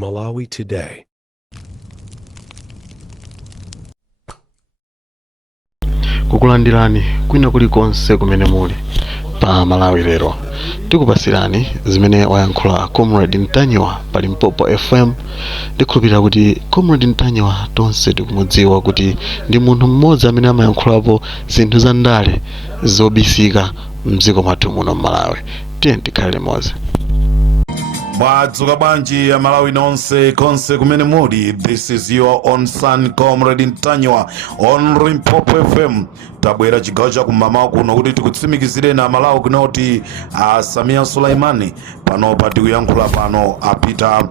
Malawi Today. Kukulandirani kwina kulikonse kumene muli pa Malawi lero tikupasirani zimene wayankhula Comrade Ntanyiwa pa Limpopo FM. Ndikhulupirira kuti Comrade Ntanyiwa tonse tikumudziwa kuti ndi munthu mmodzi amene amayankhulapo zinthu za ndale zobisika mdziko mwathu muno Malawi. Tiye tikhale limodzi. Mwadzuka bwanji ya Malawi nonse konse kumene muli. This is your own son Comrade Ntanyiwa on Limpopo FM. Tabwera chigawo cha kumamawa kuno kuti tikutsimikizire na Malawi kunoti Samia Sulaimani pano patikuyankhula pano apita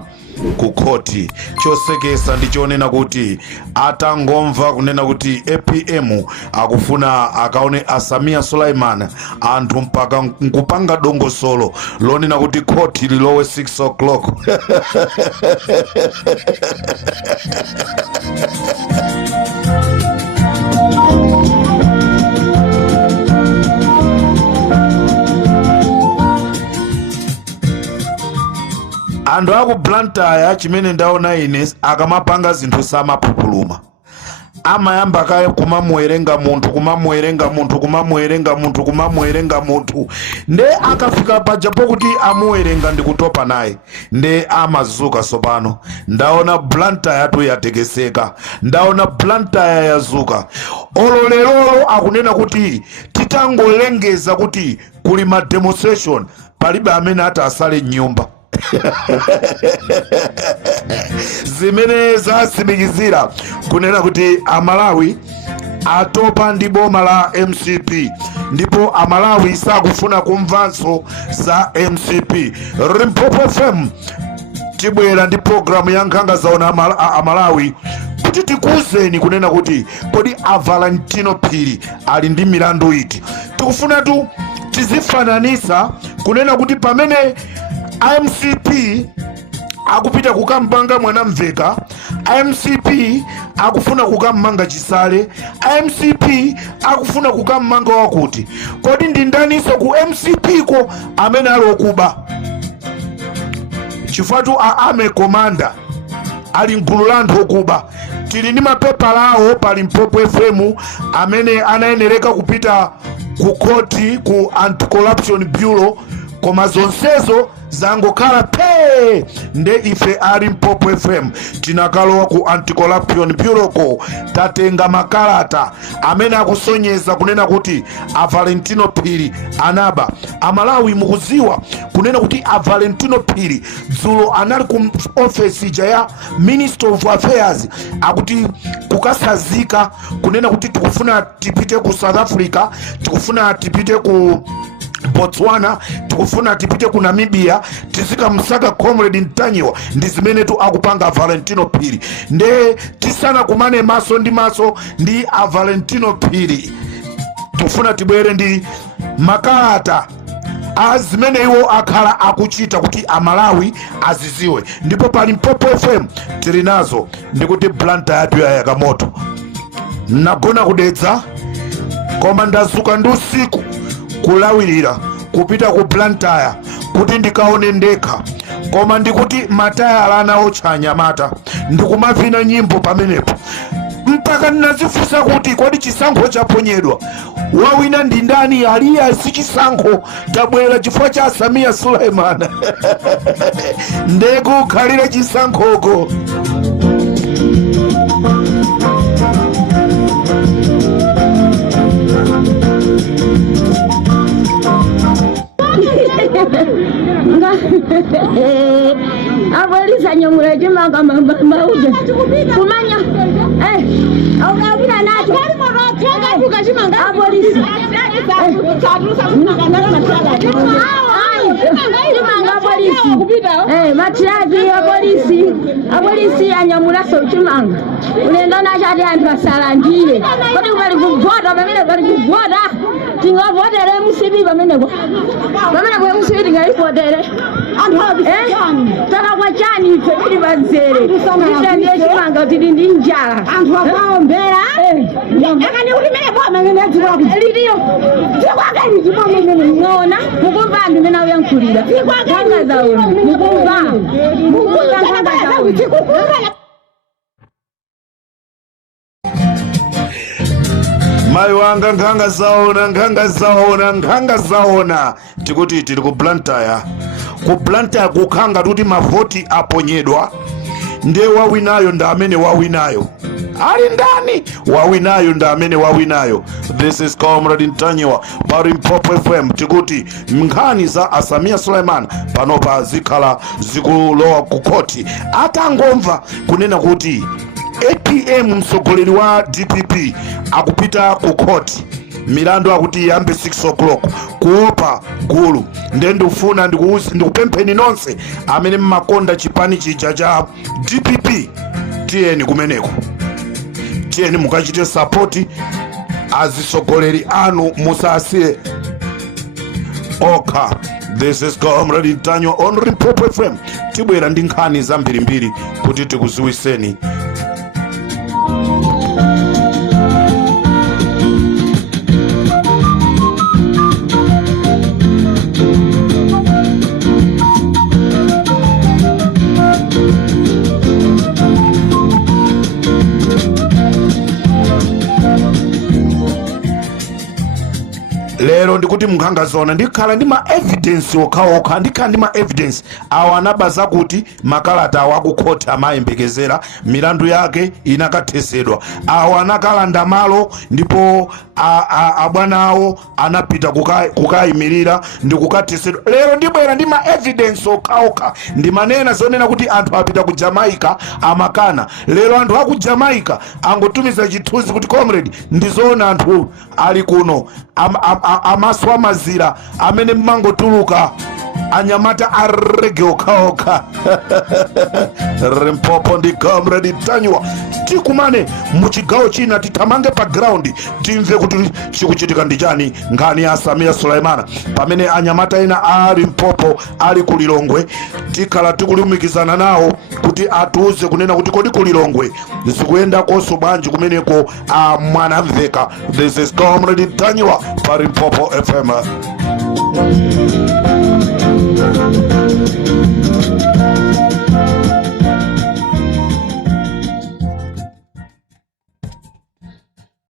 ku koti. Chosekesa ndichonena kuti atangomva kunena kuti APM akufuna akaone Samia Sulaimani anthu mpaka nkupanga dongosolo lonena kuti koti lilowe 6 o'clock. Andu aku Blantyre chimene ndaona ine akamapanga zinthu samapupuluma. Amayamba kaya kumamuwerenga munthu nde akafika pajapo kuti amuwerenga ndikutopa naye nde amazuka sopano. Ndaona Blantyre yatu yatekeseka, ndaona Blantyre yazuka. Ololero akunena kuti titangolengeza kuti kuli ma demonstration palibe amene asale nyumba. Zimene zasimikizira kunena kuti Amalawi atopa ndi boma la MCP ndipo Amalawi sakufuna kumvanso za MCP. Limpopo FM tibwera ndi programu ya nkhanga zaona Amalawi kuti tikuuzeni kunena kuti kodi Valentino Phiri ali ndi milandu iti. Tikufuna tu tizifananisa kunena kuti pamene MCP akupita kukampanga Mwanamveka, MCP akufuna kukammanga Chisale, MCP akufuna kukammanga wakuti. Kodi ndi ndaniso ku MCP ko amene alokuba chifatu ame komanda ali mgulu la anthu okuba. Tili ndi mapepa lawo pa Limpopo FM amene anayenereka kupita ku koti ku Anti-Corruption Bureau, koma zonsezo zangokhala pe nde ife ali Limpopo FM tinakalowa ku Anti-Corruption Bureau ko tatenga makalata amene akusonyeza kunena kuti Valentino Phiri anaba. Amalawi mukuziwa kunena kuti Valentino Phiri dzulo anali ku office ya Minister of Affairs akuti kukasazika kunena kuti tikufuna tipite ku South Africa, tikufuna tipite ku Botswana, tikufuna tipite ku Namibia, tizika msaka Comrade Ntanyiwa. Ndi zimene tu akupanga Valentino Phiri. Nde tisana kumane maso ndi maso ndi Valentino Phiri. Tufuna tibwere ndi makalata azimene iwo akhala akuchita kuti Amalawi aziziwe. Ndipo pa Limpopo FM tili nazo ndikuti Blantyre yatu yakamoto. Nagona kudedza koma ndazuka ndi usiku kulawirira kupita ku Blantyre kuti ndikaone ndekha, koma ndikuti matayala anawo chanyamata ndikumavina nyimbo pamenepo mpaka ndinazifunsa kuti kodi chisankho chaponyedwa, wawina ndi ndani, aliya si chisankho, tabwera chifukwa cha Samia Sulaimani. Ndekukhalira chisankhoko. Abolisa nyomura jimanga mauja kumanya aunawira nacho abolisa matiaji abolisi anyamura so chimanga unenda nachati anthu asalandire kodi bali kuvota pamene bali kuvota tingavotere MCP pamenepo MCP tingaivotere taka kwa chani ife tili banzere ndiye chimanga tili ndi njala anthu akaombera akani ulimene boma ngene dziko liliyo dziko akani dziko ngene ngona mukumva anthu mena uyankhulira dziko akani mukumva tikukumana mai wanga nkhanga zaona tikuti tili ku Blantyre kukhanga kuti mavoti aponyedwa ndiye wawinayo nda amene wawinayo ali ndani wawinayo nda amene wawinayo. This is Comrade Ntanyiwa pa Limpopo FM. tikuti nkhani za Asamiya Suleiman panopa zikhala zikulowa ku koti atangomva kunena kuti APM mtsogoleri wa DPP akupita ku koti milandu akuti yambe 6 o'clock kuopa gulu. Ndiye ndikufuna ndikupempheni nonse amene mmakonda chipani chija cha DPP tiyeni kumeneko, tiyeni mukachite sapoti azitsogoleri anu musasiye okha. This is Comrade Ntanyiwa on Limpopo FM. tibwera ndi nkhani zambirimbiri kuti tikuziwiseni. Lero ndikuti mkhanga zona ndikhala ndi ma evidence okhaokha, ndikhala ndi ma evidence awo anabaza kuti makalata awo akukhoti amayembekezera milandu yake inakathesedwa. Awo anakalanda malo ndipo abwana awo anapita kukayimirira ndi kukathesedwa. Lero ndibwera ndi ma evidence okhaokha, ndimanena zonena kuti anthu apita ku Jamaica amakana. Lero anthu aku Jamaica angotumiza chithunzi kuti comrade ndizoona anthu ali kuno amaso amazira amene mmangotuluka anyamata arege okhaokha. Limpopo ndi Comrade Ntanyiwa. tikumane muchigawo china tithamange pa ground timve kuti chikuchitika ndi chani nkhani ya Asamiya Suleiman pamene anyamata ena a Limpopo ali ku Lilongwe. tikhala tikulumikizana nawo kuti atiuze kunena kuti kodi ku Lilongwe zikuyenda konso bwanji kumeneko mwanamveka. This is Comrade Ntanyiwa pa Limpopo FM.